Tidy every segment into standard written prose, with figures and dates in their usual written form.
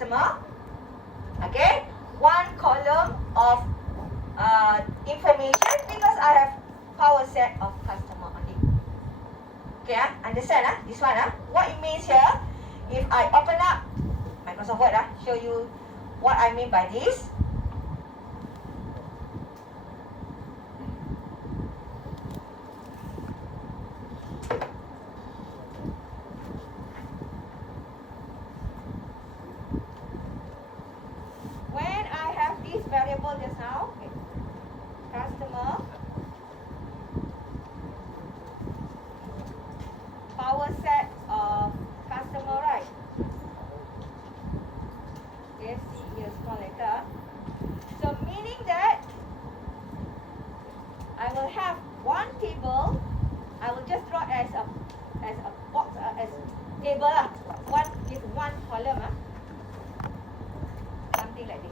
customer. Okay, one column of information because I have power set of customer only. Okay, understand this one what it means here. If I open up Microsoft Word show you what I mean by this. When I have this variable just now, okay, customer power set of customer, right? Okay, see here small letter. So meaning that I will have one table. I will just draw as a box as table one with one column something like this.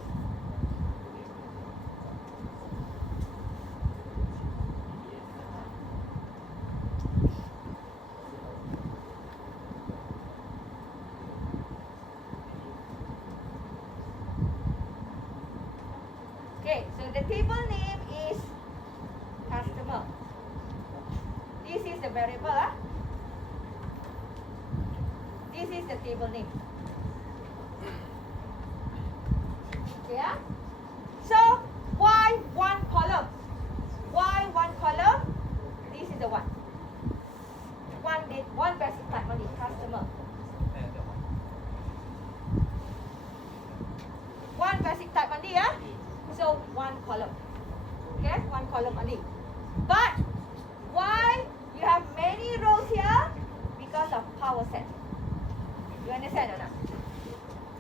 Okay, so the table name is customer. This is the variable. This is the table name. Okay, so why one column? Why one column? This is the one. One basic type only, customer. One basic type only, so one column. Okay, one column only. But why you have many rows here? Because of power set. You understand or not?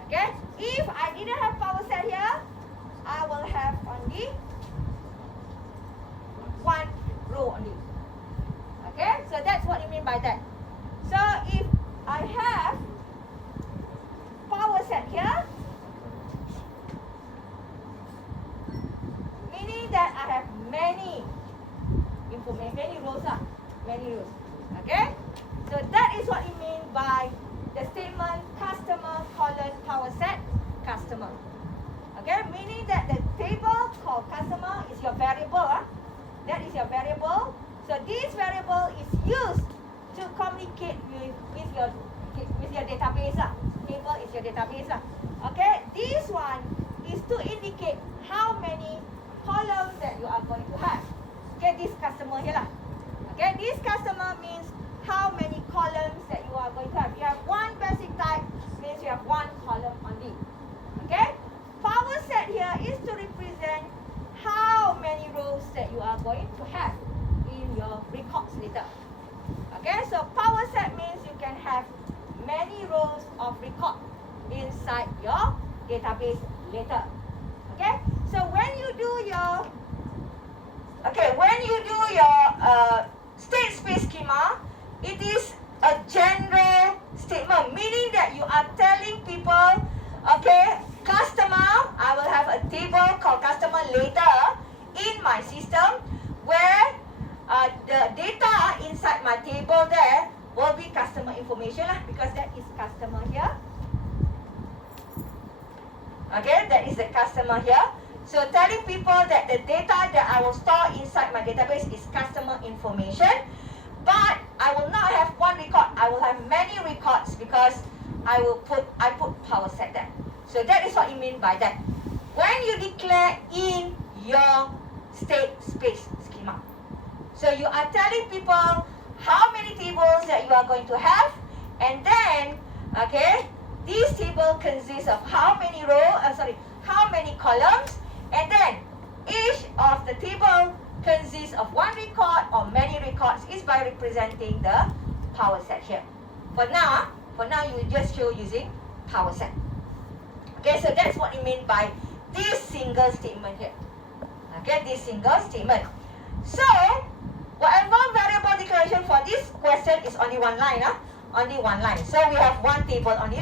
Okay, if I didn't have power set here, I will have only one row only. Okay, so that's what you mean by that. So if I have power set here, meaning that I have many information, many rows. Okay, so that is what it means by the statement customer colon power set customer. Okay, meaning that the table called customer is your variable. That is your variable. So this variable is used to communicate with your database. Table is your database. Okay, this one is to indicate how many columns that you are going to have. Okay, this customer here. Okay, this customer means how many columns that you are going to have. You have one basic type, means you have one column only. Okay, power set here is to represent how many rows that you are going to have in your records later. Okay, so power set means you can have many rows of record inside your database later. Okay, so when you do your state space schema, it is a general statement, meaning that you are telling people, okay, customer, I will have a table called customer later in my system where the data inside my table there will be customer information because that is customer here. Okay, that is the customer here. So telling people that the data that I will store inside my database is customer information, but I will not have one record. I will have many records because I put power set there. So that is what you mean by that. When you declare in your state space schema, so you are telling people how many tables that you are going to have, and then this table consists of how many how many columns, and then each of the table consists of one record or many records is by representing the power set here. For now you just show using power set. Okay, so that's what you mean by this single statement here. Okay, this single statement. So whatever variable declaration for this question is only one line. Only one line. So we have one table only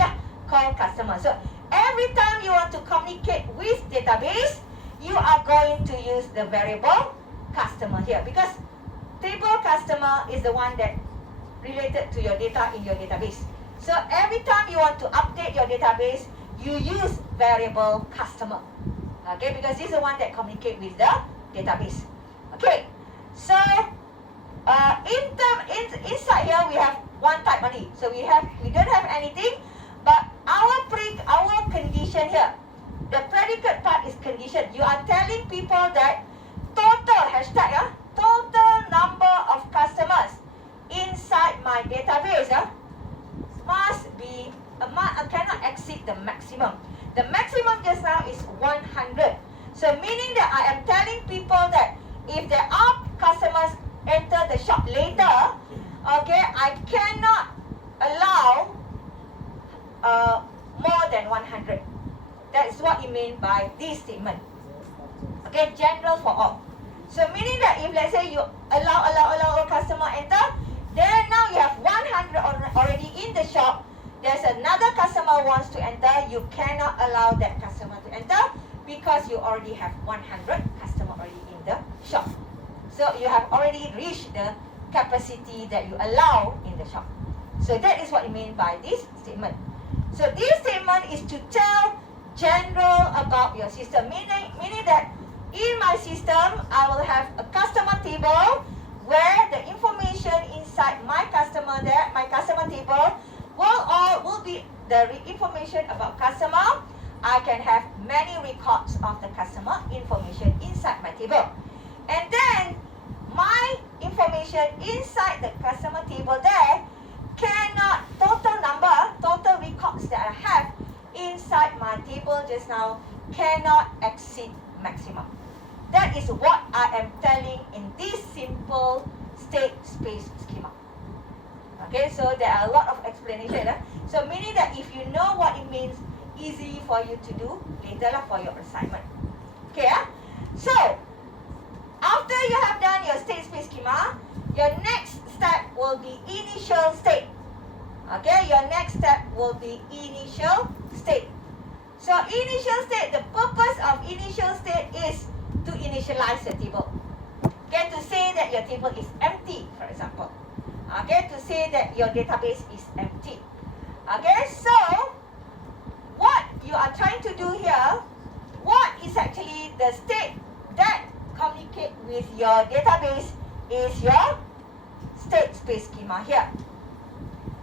called customer. So every time you want to communicate with database, you are going to use the variable customer here, because table customer is the one that related to your data in your database. So every time you want to update your database, you use variable customer. Okay, because this is the one that communicate with the database. Okay, so inside here we have one type only. So we don't have anything, but our condition here, the predicate part is condition. You are telling people that total hashtag total number of customers inside my database must be cannot exceed the maximum. The maximum just now is 100. So meaning that I am telling people that if there are customers enter the shop later, okay, I cannot allow more than 100. That's what it means by this statement. Okay, general for all. So meaning that if let's say you allow a customer enter, then now you have 100 already in the shop. There's another customer wants to enter, you cannot allow that customer to enter because you already have 100 customer already in the shop. So you have already reached the capacity that you allow in the shop. So that is what it means by this statement. So this statement is to tell general about your system, meaning that in my system I will have a customer table where the information inside my customer table will be the information about customer. I can have many records of the customer information inside my table. And then my information inside the customer table there cannot, total records that I have inside my table just now cannot exceed maximum. That is what I am telling in this simple state space schema. Okay, so there are a lot of explanation. So meaning that if you know what it means, easy for you to do later for your assignment. Okay, so after you have done your state space schema, your next step will be initial state. Okay, your next step will be initial state. So initial state, the purpose of initial state is to initialize the table. Okay, to say that your table is empty, for example. Okay, to say that your database is empty. Okay, so what you are trying to do here, what is actually the state that communicate with your database is your state space schema here.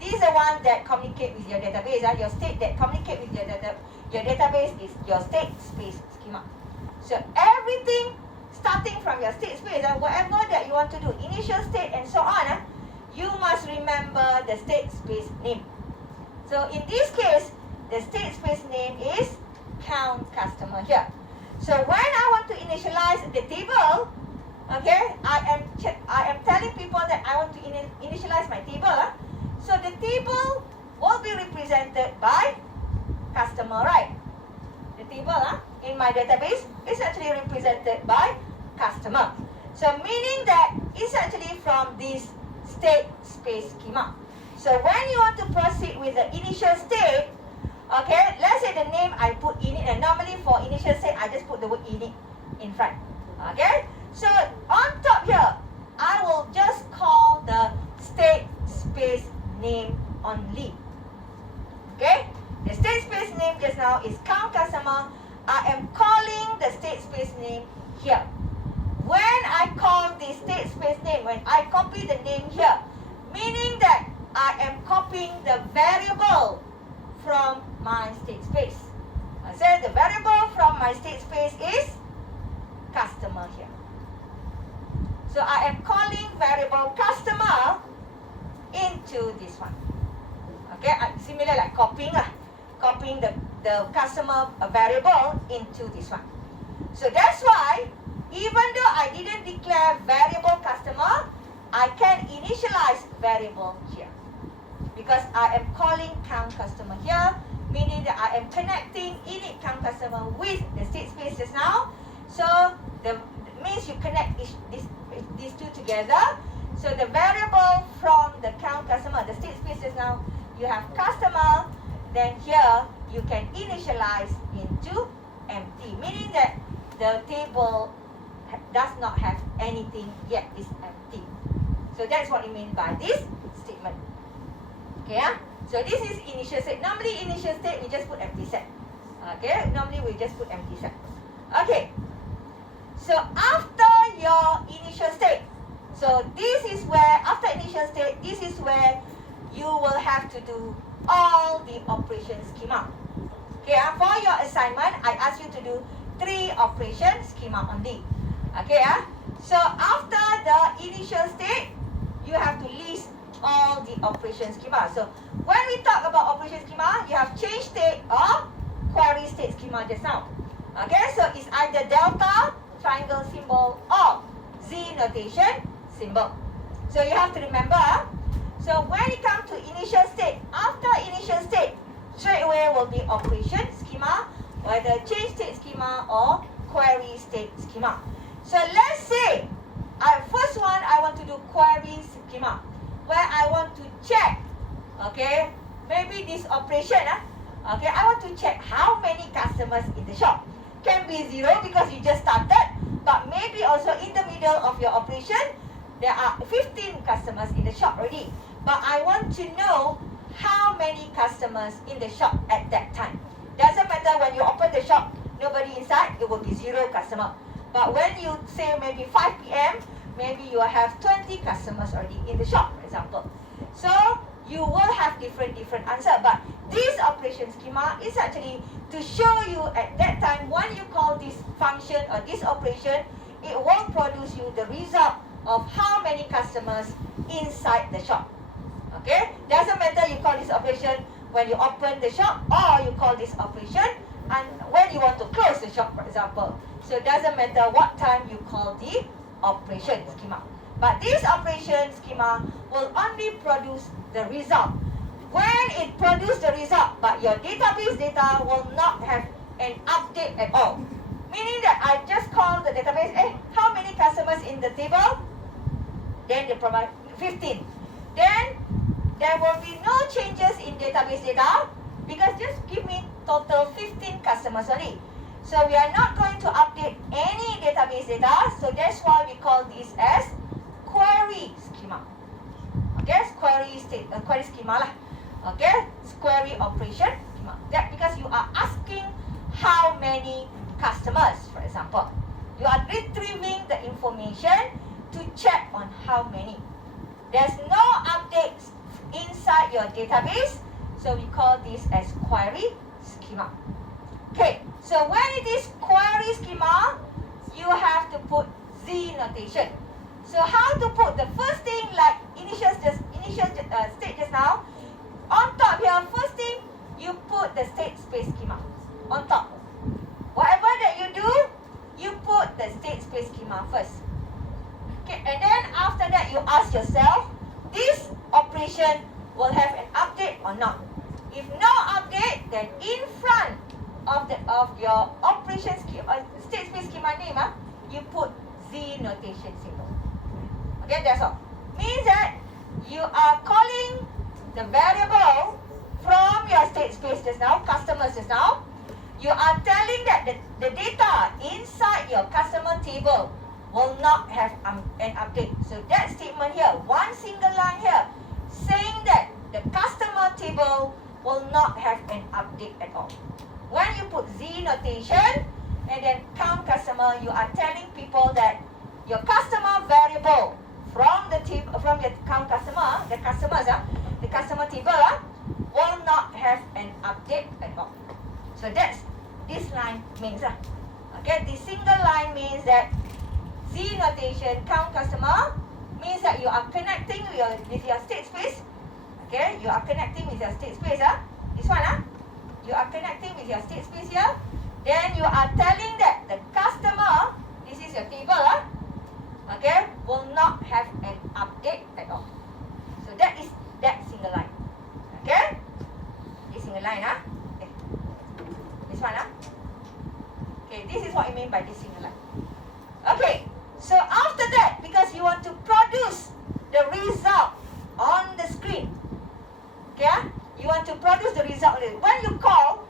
This is the one that communicate with your database. Your state that communicate with your database is your state space schema. So everything starting from your state space, whatever that you want to do, initial state and so on, you must remember the state space name. So in this case, the state space name is count customer here. So when I want to initialize the table, okay, I am telling people that I want to initialize my table. So the table will be represented by customer, right? The table in my database is actually represented by customer. So meaning that it's actually from this state space schema. So when you want to proceed with the initial state, okay, let's say the name I put init, and normally for initial state I just put the word init in front. Okay, so on top here I will just call the state space name only. Okay, the state space name just now is count customer. I am calling the state space name here. When I call the state space name, when I copy the name here, meaning that I am copying the variable from my state space. I said the variable from my state space is customer here. So I am calling variable customer into this one. Okay, similar like copying the customer variable into this one. So that's why even though I didn't declare variable customer, I can initialize variable here. Because I am calling count customer here, meaning that I am connecting init count customer with the state space just now. So the means you connect these two together. So the variable from the count customer, the state space just now, you have customer, then here you can initialize into empty, meaning that the table does not have anything yet, is empty. So that's what it means by this statement. Okay, so this is initial state. Normally initial state we just put empty set. Okay, normally we just put empty set. Okay, so after your initial state, so this is where, after initial state, this is where you will have to do all the operation schema. Okay, for your assignment, I ask you to do 3 operation schema only. Okay, so after the initial state, you have to list all the operation schema. So when we talk about operation schema, you have change state or query state schema just now. Okay, so it's either delta, triangle symbol, or Z notation symbol. So you have to remember. So when it comes to initial state, after initial state, straight away will be operation schema, whether change state schema or query state schema. So let's say, first one I want to do query schema, where I want to check, okay, maybe this operation, okay, I want to check how many customers in the shop. Can be 0 because you just started, but maybe also in the middle of your operation, there are 15 customers in the shop already. But I want to know how many customers in the shop at that time. Doesn't matter when you open the shop, nobody inside, it will be 0 customer. But when you say maybe 5 p.m., maybe you have 20 customers already in the shop, for example. So you will have different answer. But this operation schema is actually to show you at that time, when you call this function or this operation, it will produce you the result of how many customers inside the shop. Okay, doesn't matter you call this operation when you open the shop, or you call this operation and when you want to close the shop, for example. So it doesn't matter what time you call the operation schema. But this operation schema will only produce the result when it produces the result, but your database data will not have an update at all. Meaning that I just call the database, how many customers in the table? Then they provide 15. Then there will be no changes in database data, because just give me total 15 customers only. So we are not going to update any database data, so that's why we call this as query schema. Okay, query schema lah. Okay, query operation schema. That because you are asking how many customers, for example. You are retrieving the information to check on how many. There's no updates inside your database, so we call this as query schema. Okay, so when it is query schema, you have to put Z notation. So how to put the first thing, like initial state just now, on top here, first thing, you put the state space schema on top. Whatever that you do, you put the state space schema first. Okay, and then after that, you ask yourself, this operation will have an update or not? If no update, then in front of your operation schema, state space schema name, you put Z notation symbol. Okay, that's all. Means that you are calling the variable from your state space just now, customers just now. You are telling that the data inside your customer table will not have an update. So that statement here, one single line here, saying that the customer table will not have an update at all. When you put Z notation and then count customer, you are telling people that your customer variable from your count customer, the customer table will not have an update at all. So that's this line means. Okay, this single line means that Z notation count customer means that you are connecting with your state space. Okay, you are connecting with your state space. This one, you are connecting with your state space here. Then you are telling that the customer, this is your table, okay, will not have an update at all. So that is that single line. Okay, this single line, okay. This one, okay, this is what I mean by this single line. Okay, so after that, because you want to produce the result on the screen, okay, you want to produce the result. When you call,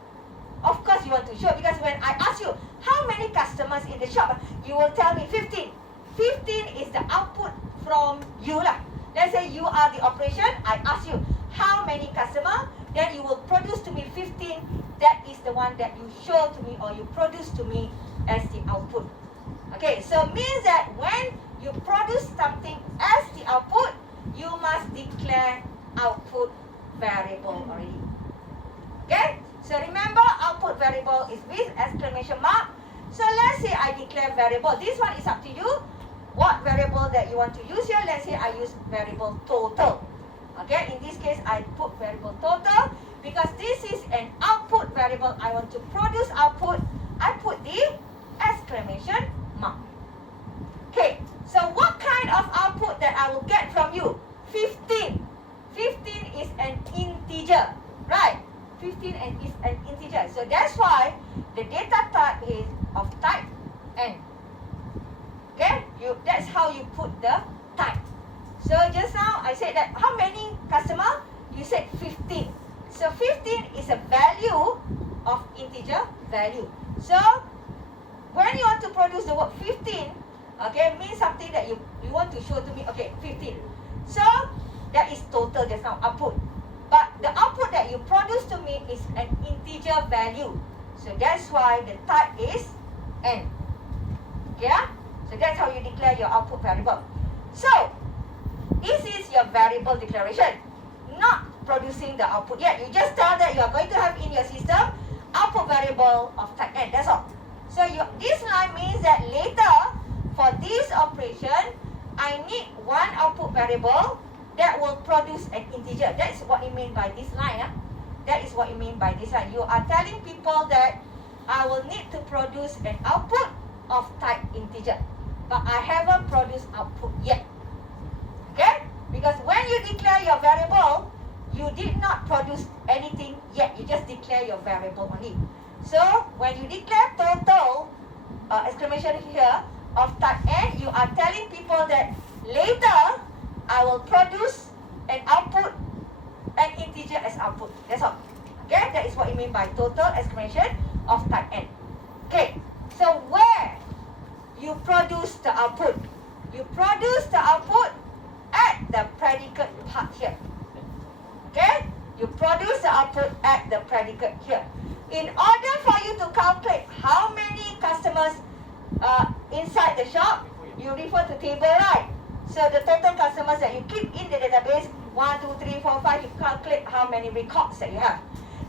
of course you want to show, because when I ask you how many customers in the shop, you will tell me 15. 15 is the output from you lah. Let's say you are the operation, I ask you how many customer, then you will produce to me 15. that is the one that you show to me or you produce to me as the output. Okay, so means that when you produce something as the output, you must declare output variable already. Okay, so remember output variable is with exclamation mark. So let's say I declare variable. This one is up to you. What variable that you want to use here? Let's say I use variable total. Okay, in this case I put variable total because this is an output variable. I want to produce output. I put the exclamation mark. Okay, so what kind of output that I will get from you? 15. 15 is an integer, right? 15 is an integer. So that's why the data type is of type n. Okay, that's how you put the type. So just now I said that how many customer? You said 15. So 15 is a value of integer value. So when you want to produce the word 15, okay, means something that you want to show to me. Okay, 15. So that is total just now, output. But the output that you produce to me is an integer value. So that's why the type is n. Yeah? So that's how you declare your output variable. So this is your variable declaration. Not producing the output yet. You just tell that you are going to have in your system output variable of type n. That's all. So this line means that later for this operation, I need one output variable that will produce an integer. That's what you mean by this line. That is what you mean by this line. You are telling people that I will need to produce an output of type integer. But I haven't produced output yet. Okay? Because when you declare your variable, you did not produce anything yet. You just declare your variable only. So when you declare total, exclamation here, of type n, you are telling people that later I will produce an output, an integer as output. That's all. Okay, that is what you mean by total exclamation of type n. Okay, so where you produce the output? You produce the output at the predicate part here. Okay, you produce the output at the predicate here. In order for you to calculate how many customers inside the shop, you refer to table, right? So the total customers that you keep in the database, 1, 2, 3, 4, 5, you calculate how many records that you have.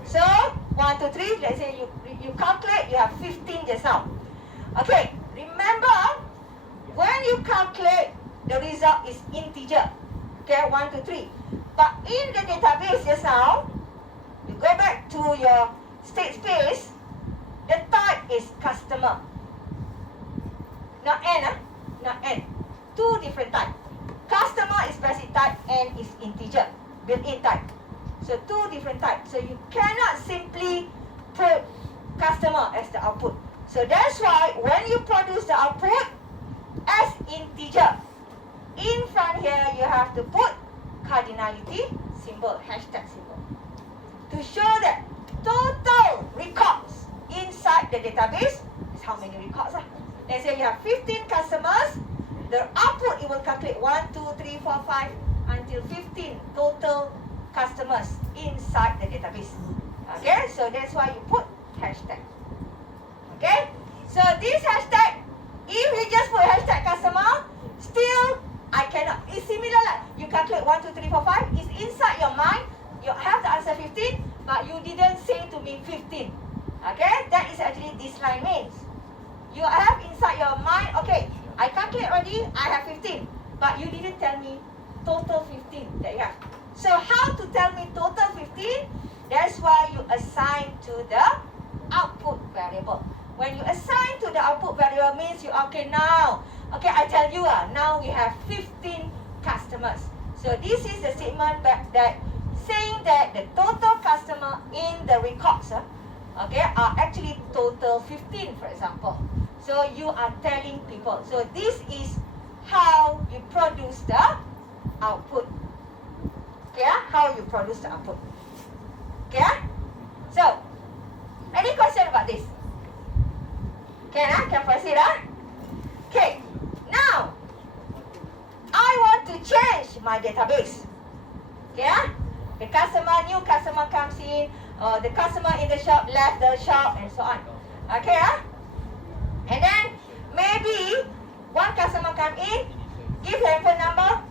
So 1, 2, 3, let's say you calculate, you have 15 just now. Okay, remember when you calculate, the result is integer. Okay, 1, 2, 3. But in the database just now, you go back to your state space, the type is customer. Not n, not n. Two different types. Customer is basic type, n is integer, built-in type. So two different types. So you cannot simply put customer as the output. So that's why when you produce the output as integer, in front here you have to put cardinality symbol, hashtag symbol, to show that total records inside the database is how many records. Let's say you have 15 customers. The output, it will calculate 1, 2, 3, 4, 5 until 15 total customers inside the database. Okay, so that's why you put hashtag. Okay, so this hashtag, if you just put hashtag customer, still I cannot. It's similar like you calculate 1, 2, 3, 4, 5. It's inside your mind. You have the answer 15, but you didn't say to me 15. Okay, that is actually this line means. You have inside your mind, okay, I calculate already, I have 15. But you didn't tell me total 15 that you have. So how to tell me total 15? That's why you assign to the output variable. When you assign to the output variable means you, okay, now, okay, I tell you, now we have 15 customers. So this is the statement that saying that the total customer in the records, okay, are actually total 15, for example. So you are telling people. So this is how you produce the output. Okay, how you produce the output. Okay, so any question about this? Can proceed? Okay, now I want to change my database. Okay, the new customer comes in. or the customer in the shop left the shop, and so on. Okay, and then maybe one customer come in, give the handphone number,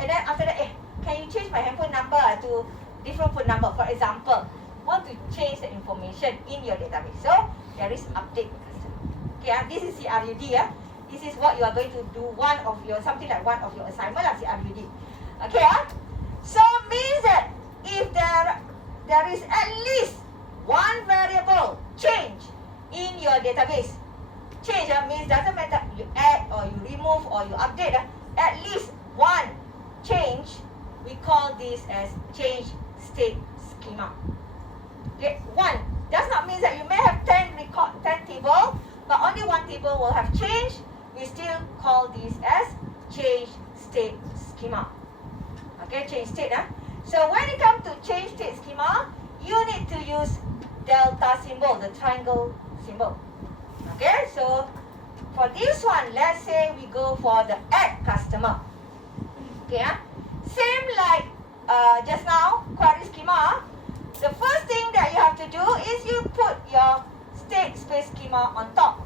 and then after that, can you change my handphone number to different phone number? For example, want to change the information in your database. So there is update customer. Okay, this is CRUD. This is what you are going to do, something like one of your assignment lah, CRUD. Okay, so means that if there is at least one variable change in your database. Change means doesn't matter you add or you remove or you update. At least one change, we call this as change state schema. Okay, one does not mean that you may have 10 table, but only one table will have change. We still call this as change state schema. Okay, change state. So when it comes to change state schema, you need to use delta symbol, the triangle symbol. Okay, so for this one, let's say we go for the add customer. Okay, same like just now, query schema. The first thing that you have to do is you put your state space schema on top.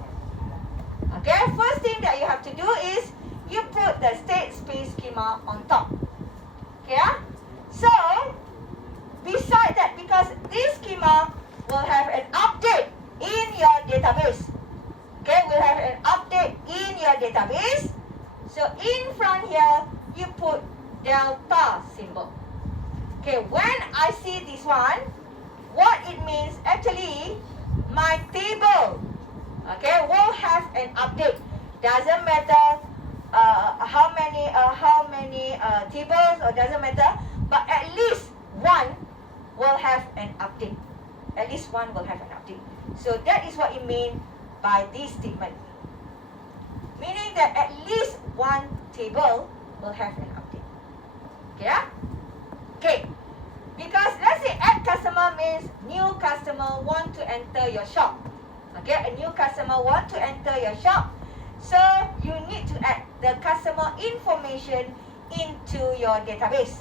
Okay, first thing that you have to do is you put the state space schema on top. Okay, so beside that, because this schema will have an update in your database. Okay, we'll have an update in your database. So in front here, you put delta symbol. Okay, when I see this one, what it means, actually, my table, okay, will have an update. Doesn't matter how many tables, or doesn't matter, but at least one will have an update. At least one will have an update. So that is what it means by this statement. Meaning that at least one table will have an update. Okay? Okay. Because let's say add customer means new customer want to enter your shop. Okay? A new customer want to enter your shop. So you need to add the customer information into your database.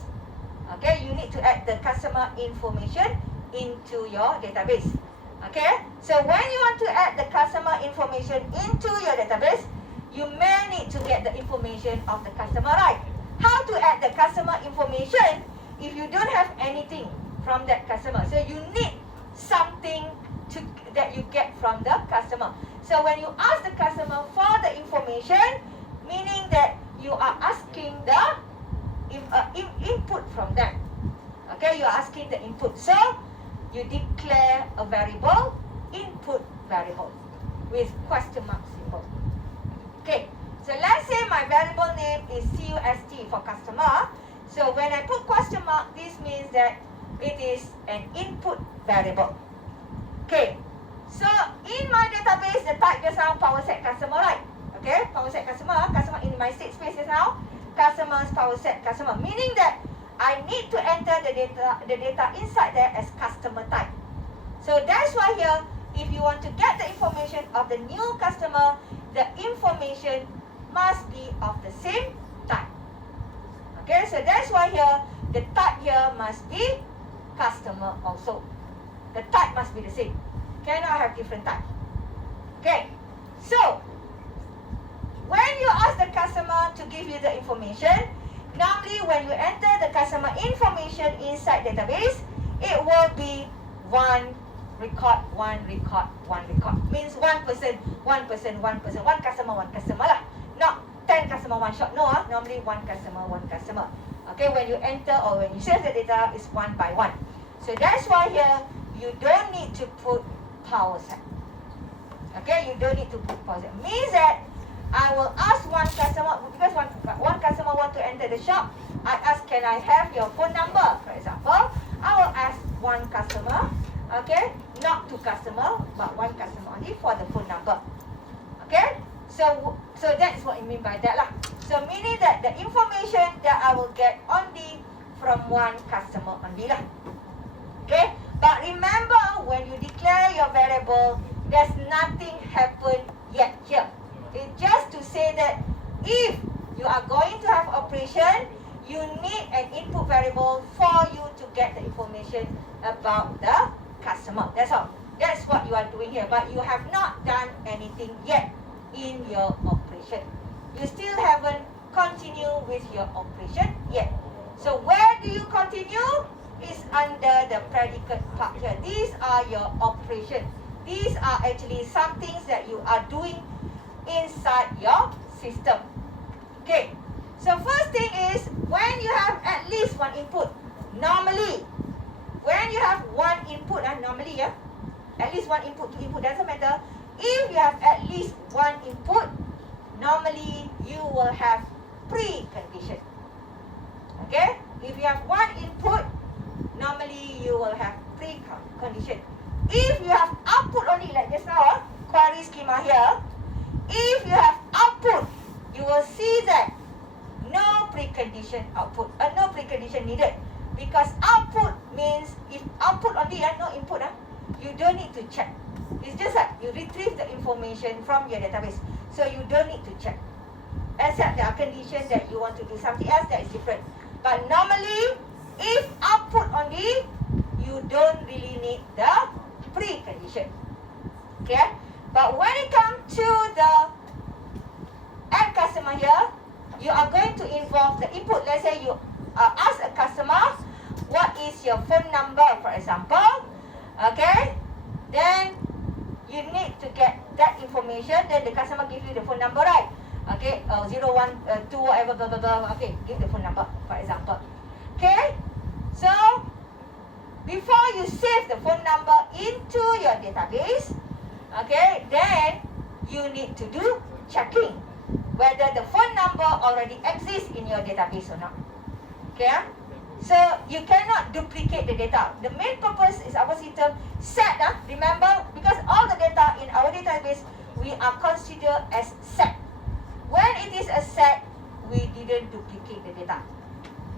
Okay? You need to add the customer information into your database. Okay, so when you want to add the customer information into your database, you may need to get the information of the customer, right? How to add the customer information if you don't have anything from that customer? So you need something that you get from the customer. So when you ask the customer for the information, meaning that you are asking the input from them. Okay, you are asking the input. So you declare a variable, input variable, with question mark symbol. Okay, so let's say my variable name is CUST for customer. So when I put question mark, this means that it is an input variable. Okay, so in my database, the type just now power set customer, right? Okay, power set customer in my state space just now, customers power set customer, meaning that I need to enter the data inside there as customer type. So that's why here, if you want to get the information of the new customer, the information must be of the same type. Okay, so that's why here, the type here must be customer also. The type must be the same. Cannot have different type. Okay, so when you ask the customer to give you the information, normally when you enter the customer information inside database, it will be one record. Means one person, one customer lah. Not 10 customer one shot. No, normally one customer. Okay, when you enter or when you save the data, it's one by one. So that's why here, you don't need to put power set. Okay, you don't need to put power set. Means that I will ask one customer, because one customer want to enter the shop, I ask, can I have your phone number? For example, I will ask one customer, okay, not two customer, but one customer only for the phone number. Okay, so that's what I mean by that lah. So meaning that the information that I will get only from one customer only lah. Okay, but remember when you declare your variable, there's nothing happen yet here. It's just to say that if you are going to have operation, you need an input variable for you to get the information about the customer. That's all. That's what you are doing here. But you have not done anything yet in your operation. You still haven't continued with your operation yet. So where do you continue? Is under the predicate part here. These are your operation. These are actually some things that you are doing inside your system. Okay. So first thing is, when you have at least one input, normally, when you have one input, normally, at least one input, two input, doesn't matter. If you have at least one input, normally you will have precondition. Okay? If you have one input, normally you will have precondition. If you have output only, like just now, query schema here, if you have output, you will see that no precondition output, no precondition needed. Because output means, if output only, no input, you don't need to check. It's just that you retrieve the information from your database. So you don't need to check. Except there are conditions that you want to do something else that is different. But normally, if output only, you don't really need the precondition. Okay? But when it comes to the add customer here, you are going to involve the input. Let's say you ask a customer, what is your phone number, for example. Okay? Then you need to get that information. Then the customer gives you the phone number, right? Okay, 012 whatever, blah, blah, blah. Okay, give the phone number, for example. Okay? So, before you save the phone number into your database, okay, then you need to do checking whether the phone number already exists in your database or not. Okay? So, you cannot duplicate the data. The main purpose is our system set. Remember, because all the data in our database, we are considered as set. When it is a set, we didn't duplicate the data.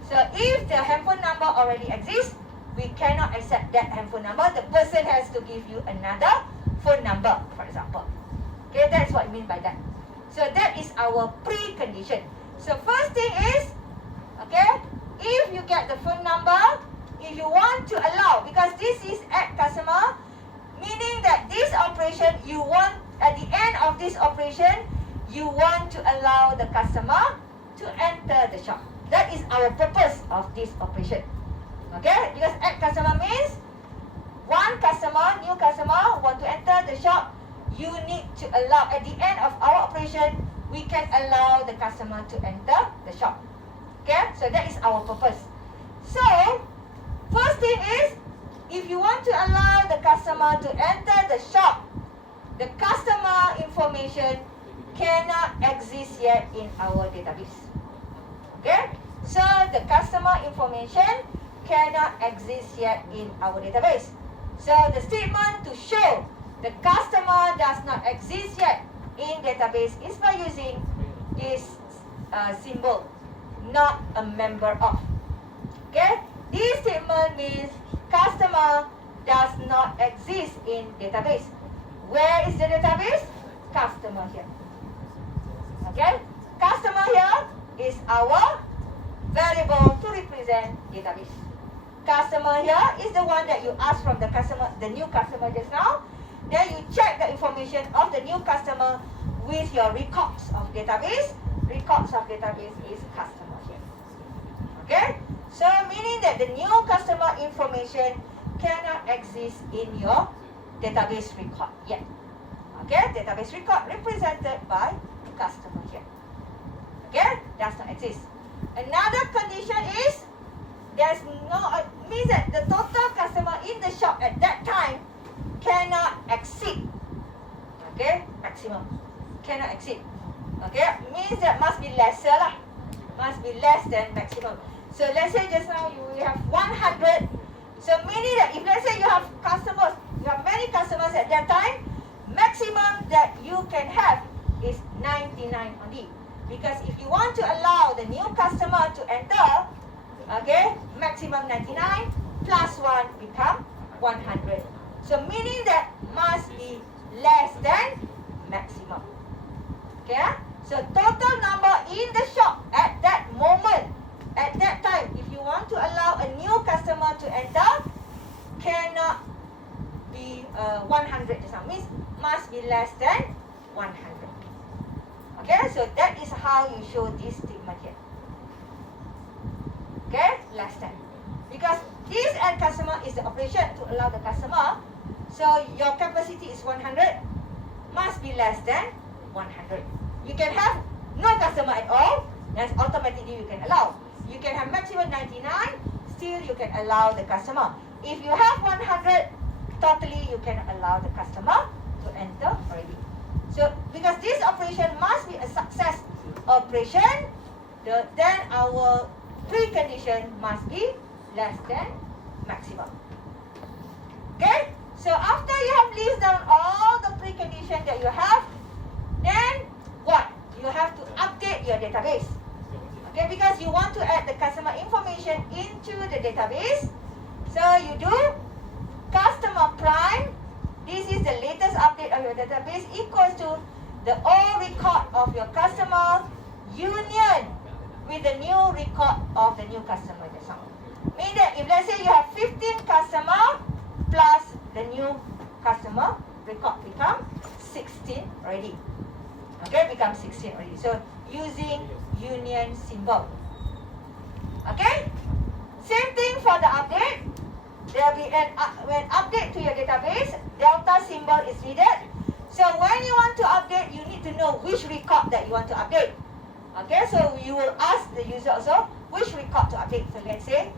So, if the handphone number already exists, we cannot accept that handphone number. The person has to give you another phone number, for example. Okay, that's what I mean by that. So, that is our precondition. So, first thing is, okay, if you get the phone number, if you want to allow, because this is add customer, meaning that this operation, you want, at the end of this operation, you want to allow the customer to enter the shop. That is our purpose of this operation. Okay? Because add customer means one customer, new customer, want to enter the shop, you need to allow, at the end of our operation, we can allow the customer to enter the shop. Okay? So that is our purpose. So, first thing is, if you want to allow the customer to enter the shop, the customer information cannot exist yet in our database. Okay? So, the customer information cannot exist yet in our database. So, the statement to show the customer does not exist yet in database is by using this symbol, not a member of. Okay? This statement means customer does not exist in database. Where is the database? Customer here. Okay? Customer here is our variable to represent database. Customer here is the one that you ask from the customer, the new customer just now. Then you check the information of the new customer with your records of database. Records of database is customer here. Okay? So meaning that the new customer information cannot exist in your database record yet. Okay? Database record represented by customer here. Okay? Does not exist. Another condition is there's no, means that the total customer in the shop at that time cannot exceed, okay, maximum, cannot exceed, okay, means that must be lesser lah, must be less than maximum. So let's say just now you have 100, so meaning that if let's say you have customers, you have many customers at that time, maximum that you can have is 99 only. Because if you want to allow the new customer to enter, okay, maximum 99 plus 1 become 100. So meaning that must be less than maximum. Okay? So total number in the shop at that moment, at that time, if you want to allow a new customer to enter, cannot be 100 just now. Means must be less than 100. Okay, so that is how you show this statement here. Okay, less than. Because this end customer is the operation to allow the customer. So your capacity is 100, must be less than 100. You can have no customer at all, then automatically you can allow. You can have maximum 99, still you can allow the customer. If you have 100, totally you can allow the customer to enter already. So because this operation must be a success operation, then our precondition must be less than maximum. Okay? So after you have listed down all the preconditions that you have, then what? You have to update your database. Okay, because you want to add the customer information into the database. So you do customer prime. This is the latest update of your database equals to the old record of your customer union with the new record of the new customer. Meaning that if let's say you have 15 customer plus the new customer record become 16 already. Okay, become 16 already. So using union symbol. Okay, same thing for the update. There will be an update to your database, delta symbol is needed. So when you want to update, you need to know which record that you want to update. Okay, so you will ask the user also which record to update. So let's say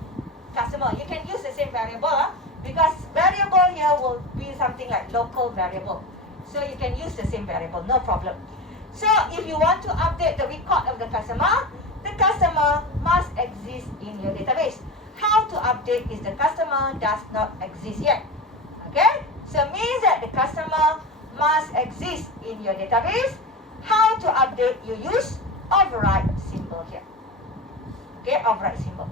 customer, you can use the same variable because variable here will be something like local variable. So you can use the same variable, no problem. So if you want to update the record of the customer must exist in your database. How to update is the customer does not exist yet. Okay? So means that the customer must exist in your database. How to update? You use override symbol here. Okay, override symbol.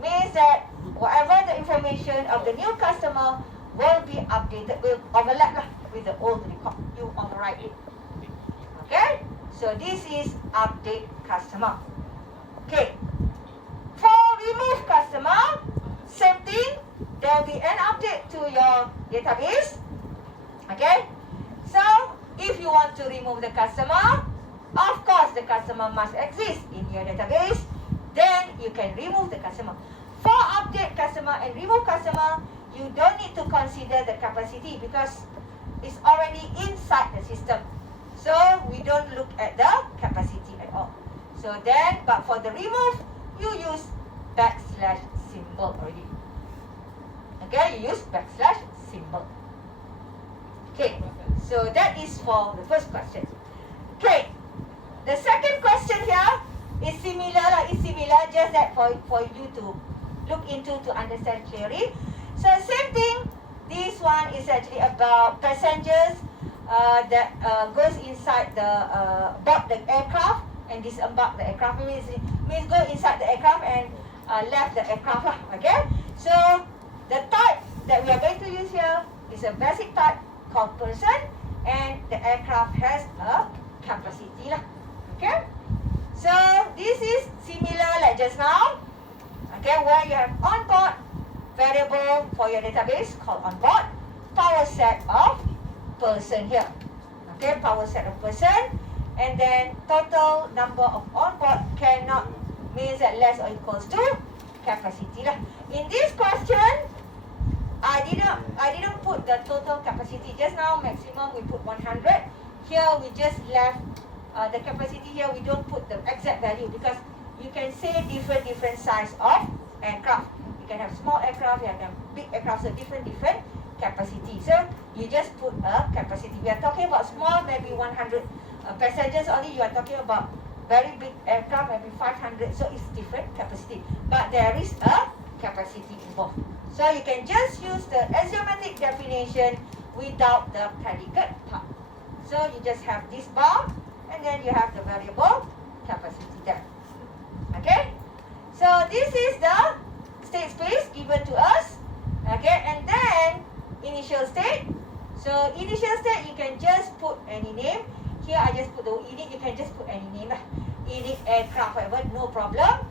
Means that whatever the information of the new customer will be updated, will overlap with the old record. You override it. Okay? So this is update customer. Okay. For remove customer, same thing. There will be an update to your database. Okay. So if you want to remove the customer, of course the customer must exist in your database. Then you can remove the customer. For update customer and remove customer, you don't need to consider the capacity because it's already inside the system. So we don't look at the capacity at all. So then, but for the remove, you use backslash symbol already. Okay, you use backslash symbol. Okay, so that is for the first question. Okay, the second question here is similar, just that for you to look into to understand clearly. So same thing, this one is actually about passengers that goes inside the board the aircraft and disembark the aircraft. Means go inside the aircraft and left the aircraft lah. Okay, so the type that we are going to use here is a basic type called person, and the aircraft has a capacity lah. Okay, so this is similar like just now. Okay, where you have onboard variable for your database called onboard, power set of person here. Okay, power set of person, and then total number of onboard cannot means that less or equals to capacity lah. In this question, I didn't put the total capacity. Just now maximum we put 100. Here we just left the capacity here. We don't put the exact value because you can say different size of aircraft. You can have small aircraft, you can have big aircraft, so different capacity. So you just put a capacity. We are talking about small, maybe 100 passengers only. You are talking about very big aircraft, maybe 500. So it's different capacity, but there is a capacity involved. So you can just use the axiomatic definition without the predicate part. So you just have this bar, and then you have the variable capacity there. Okay. So this is the state space given to us. Okay, and then initial state. So initial state, you can just put any name. Here I just put the init. You can just put any name lah. Init aircraft, whatever, no problem.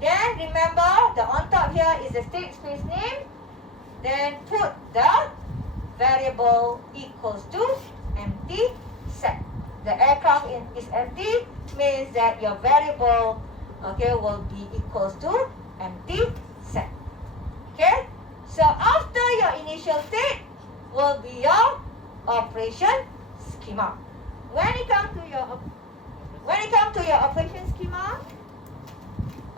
Then remember the on top here is the state space name. then put the variable equals to empty set. The aircraft is empty, means that your variable, okay, will be equals to empty set. Okay, so after your initial state will be your operation schema. When it comes to your operation schema,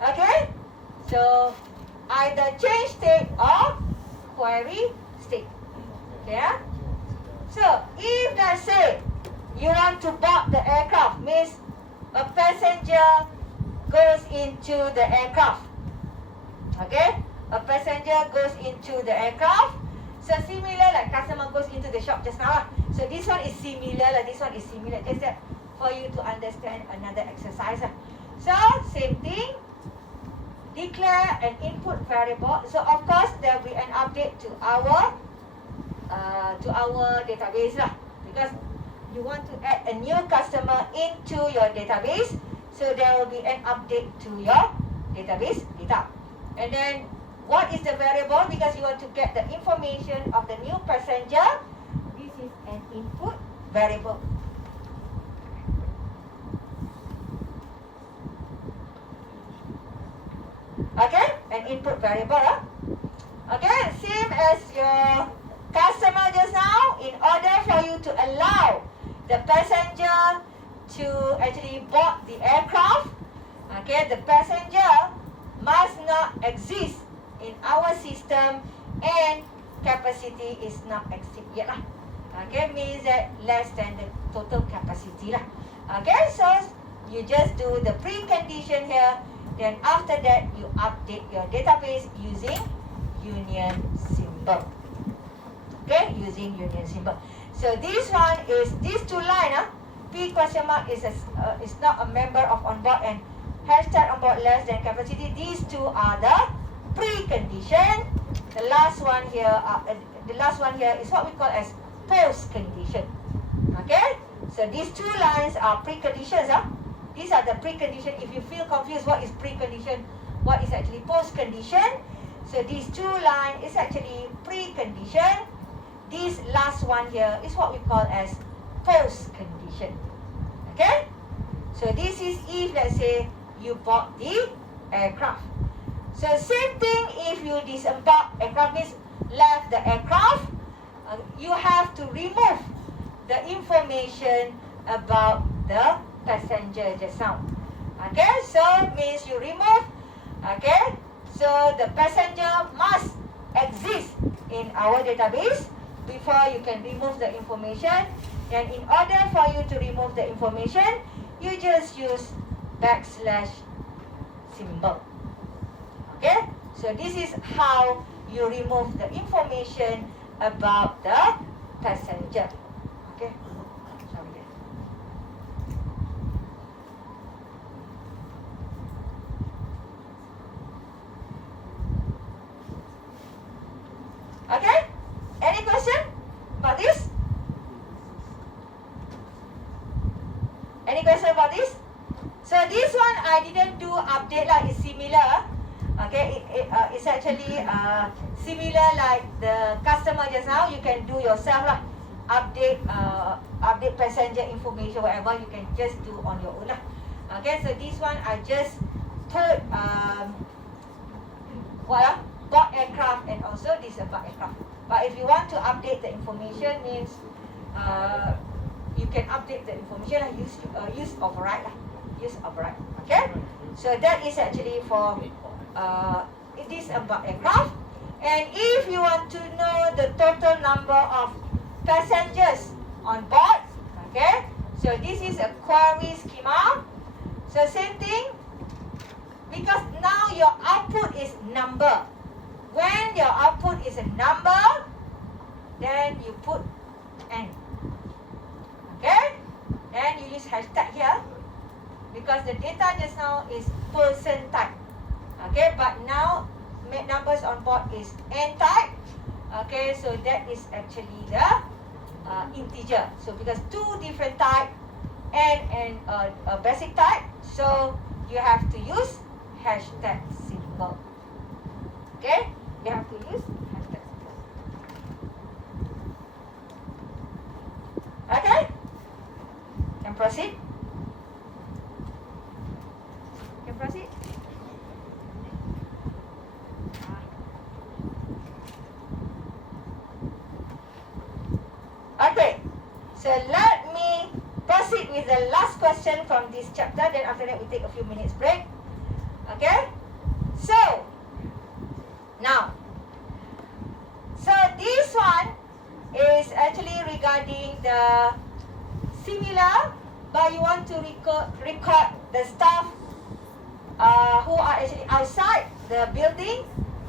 okay, so either change state or query state. Okay, so if let's say you want to board the aircraft, means a passenger goes into the aircraft. Okay, a passenger goes into the aircraft. So similar like customer goes into the shop just now. So this one is similar, like this one is similar. Just that for you to understand another exercise. So same thing. Declare an input variable. So of course there will be an update to our database lah, because you want to add a new customer into your database. So there will be an update to your database data. And then what is the variable? Because you want to get the information of the new passenger. This is an input variable. Okay, an input variable. Okay, same as your customer just now. In order for you to allow the passenger to actually board the aircraft, okay, the passenger must not exist in our system and capacity is not exceed yet lah. Okay, means that less than the total capacity lah. Okay, so you just do the precondition here. Then after that, you update your database using union symbol. Okay, using union symbol. So this one is, these two line, P question mark is not a member of onboard, and hashtag onboard less than capacity. These two are the precondition. The last one here is what we call as post condition. Okay, so these two lines are preconditions. These are the precondition. If you feel confused, what is precondition, what is actually post condition? So these two lines is actually precondition. This last one here is what we call as post condition. Okay, so this is if let's say you bought the aircraft. So same thing if you disembark aircraft, means left the aircraft, you have to remove the information about the passenger just now. Okay, so means you remove. Okay, so the passenger must exist in our database before you can remove the information. And in order for you to remove the information, you just use backslash symbol. Okay, so this is how you remove the information about the passenger. Okay, sorry. Okay, any question about this? Any question about this? So this one I didn't do update lah, it's similar. Okay, it's actually similar like the customer just now. You can do yourself lah. Update passenger information, whatever you can just do on your own lah. Okay, so this one I just put bought aircraft and also disembark aircraft. But if you want to update the information, means you can update the information lah. Use override lah. Use override. Okay, so that is actually for disembark aircraft. And if you want to know the total number of passengers on board, okay, so this is a query schema. So same thing, because now your output is number. When your output is a number, then you put N. Okay, and you use hashtag here because the data just now is person type. Okay, but now numbers on board is N type. Okay, so that is actually the integer. So because two different type, N and a basic type, so you have to use hashtag symbol. Okay, you have to use hashtag symbol. Can proceed? Can proceed? Okay, so let me proceed with the last question from this chapter. Then after that we take a few minutes break. Okay, so now, so this one is actually regarding the similar, but you want to record the staff who are actually outside the building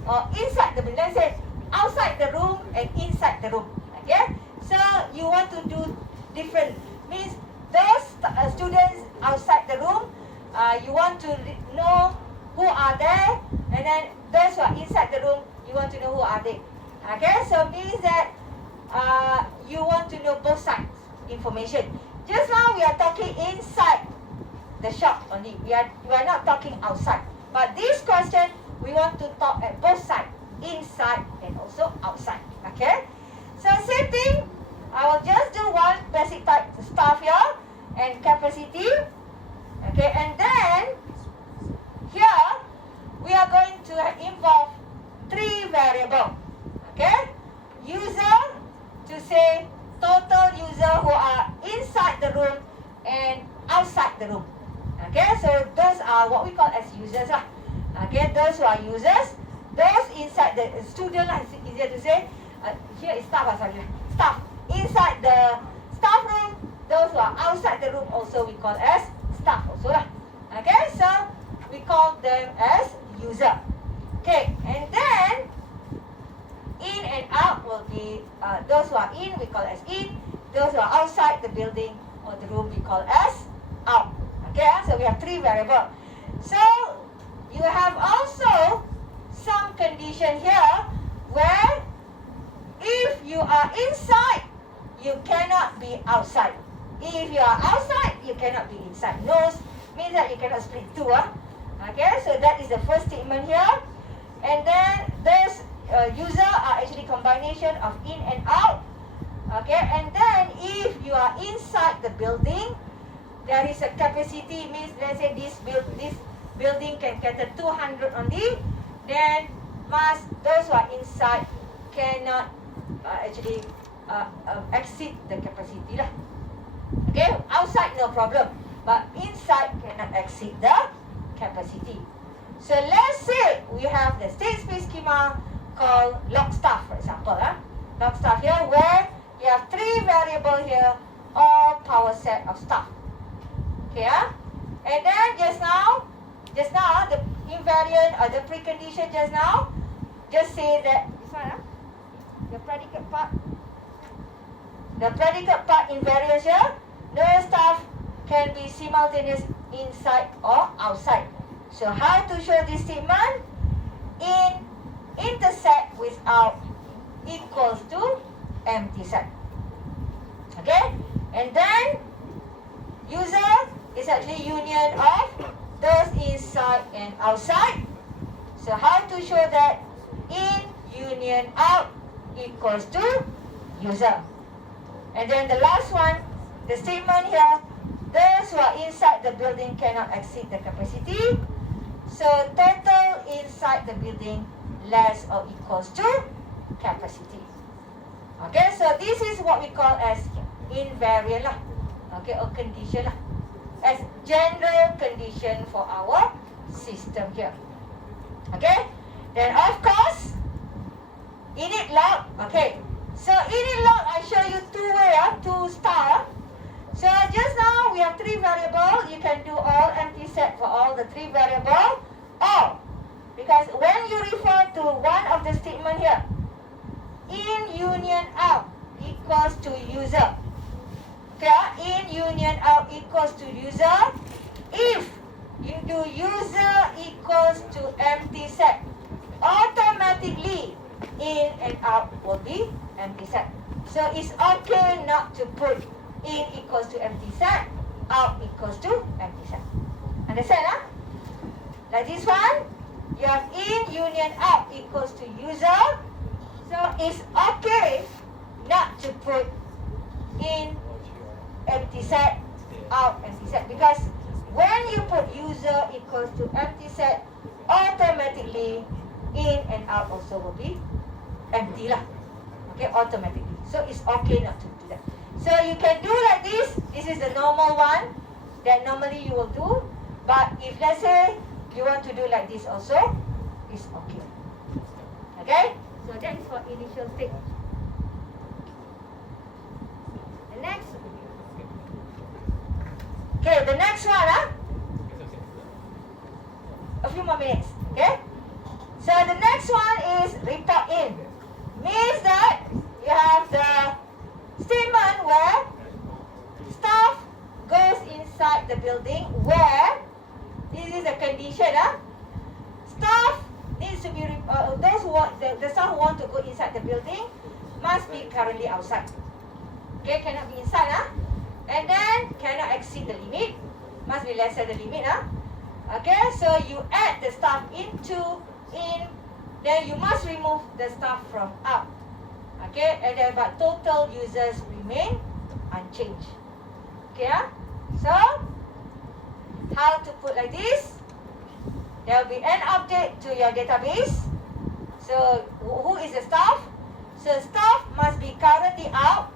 or inside the building. Let's say outside the room and inside the room. Okay, so you want to do different, means those students outside the room, you want to know who are there, and then those who are inside the room, you want to know who are they. Okay, so means that you want to know both sides information. Just now we are talking inside the shop only. We are not talking outside. But this question we want to talk at both sides, inside and also outside. Okay. So same thing. I will just do one basic type stuff here and capacity. Okay, and then here we are going to involve three variables. Okay, user, to say total user who are inside the room and outside the room. Okay, so those are what we call as users. Okay, those who are users, those inside the student, it's easier to say. Here is staff, staff. Inside the staff room, those who are outside the room also we call as staff also lah. Okay, so we call them as user. Okay, and then in and out will be those who are in we call as in, those who are outside the building or the room we call as out. Okay, so we have three variables. So you have also some condition here where if you are inside, you cannot be outside. If you are outside, you cannot be inside. No means that you cannot split two. Okay, so that is the first statement here. And then those user are actually combination of in and out. Okay, and then if you are inside the building, there is a capacity, means let's say this building can cater 200 only. Then those who are inside cannot actually exceed the capacity lah. Okay, outside no problem, but inside cannot exceed the capacity. So let's say we have the state space schema called log staff, for example. Log staff here where you have three variables here, all power set of staff. Okay, and then just now the invariant or the precondition just now, just say that this one, the predicate part invariance here, the staff can be simultaneous inside or outside. So how to show this statement? In intersect without equals to empty set. Okay, and then user is actually union of those inside and outside. So how to show that? In union out equals to user. And then the last one, the statement here, those who are inside the building cannot exceed the capacity. So total inside the building less or equals to capacity. Okay, so this is what we call as invariant lah. Okay, or condition lah. As general condition for our system here. Okay, then of course, init log. Okay, so init log I show you two star. So just now we have three variables. You can do all empty set for all the three variables. Or because when you refer to one of the statement here, in union out equals to user. Okay, in union out equals to user. If you do user equals to empty set, automatically in and out will be empty set. So it's okay not to put in equals to empty set, out equals to empty set. Understand? Like this one, you have in union out equals to user. So it's okay not to put in empty set, out empty set, because when you put user equals to empty set, automatically in and out also will be empty lah. Okay, automatically. So it's okay not to do that. So you can do like this. This is the normal one that normally you will do. But if let's say you want to do like this also, it's okay. Okay? So that is for initial state. The next. Okay, the next one, a few more minutes. Okay? So the next one is report in. Means that you have the statement where staff goes inside the building where this is a condition. Staff needs to be those who want the staff who want to go inside the building must be currently outside. Okay, cannot be inside. And then cannot exceed the limit. Must be lesser the limit. Okay, so you add the staff in, then you must remove the staff from out. Okay, and then but total users remain unchanged. Okay, so how to put like this? There will be an update to your database. So who is the staff? So staff must be currently out,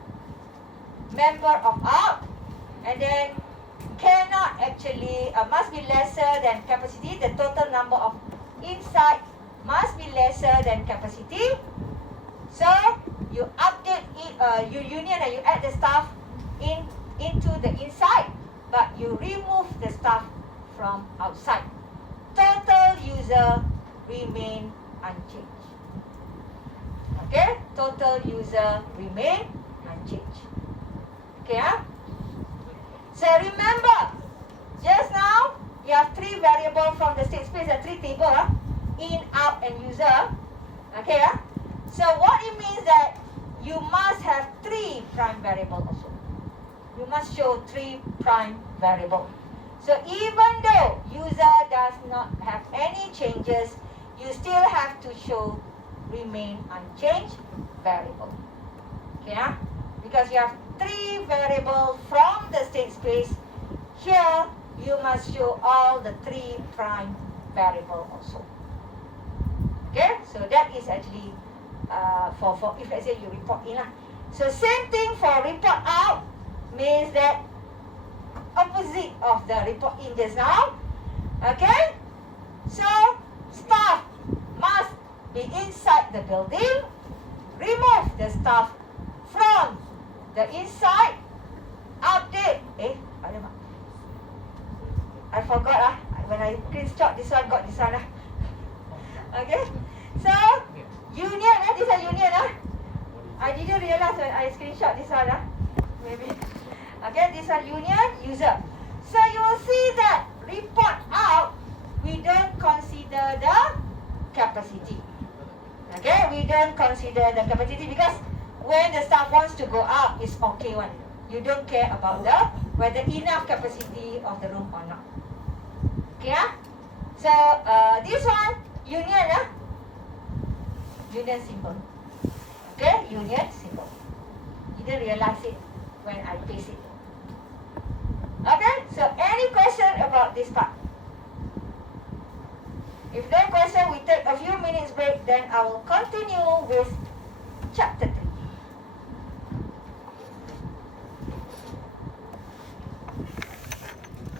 member of out, and then cannot actually must be lesser than capacity. The total number of inside must be lesser than capacity. So you update it, you union and you add the staff into the inside, but you remove the staff from outside. Total user remain unchanged. Okay, total user remain unchanged. Okay, So remember, just now you have three variables from the state space, three tables. In, out, and user. Okay, so what it means that you must have three prime variable also. You must show three prime variable. So even though user does not have any changes, you still have to show remain unchanged variable. Okay, because you have three variable from the state space. Here you must show all the three prime variable also. Okay, so that is actually for if let's say you report in. So same thing for report out, means that opposite of the report in just now. Okay, so staff must be inside the building. Remove the staff from the inside. Update. I forgot when I screenshot this one, got this one. Okay, so union, this is union. I didn't realize when I screenshot this one. Maybe. Okay, this one union, user. So you will see that report out, we don't consider the capacity. Okay, we don't consider the capacity because when the staff wants to go out, it's okay one. You don't care about the whether enough capacity of the room or not. Okay, so this one union, union symbol. Okay, union symbol. You didn't realize it when I paste it. Okay, so any question about this part? If no question, we take a few minutes break, then I will continue with chapter 3.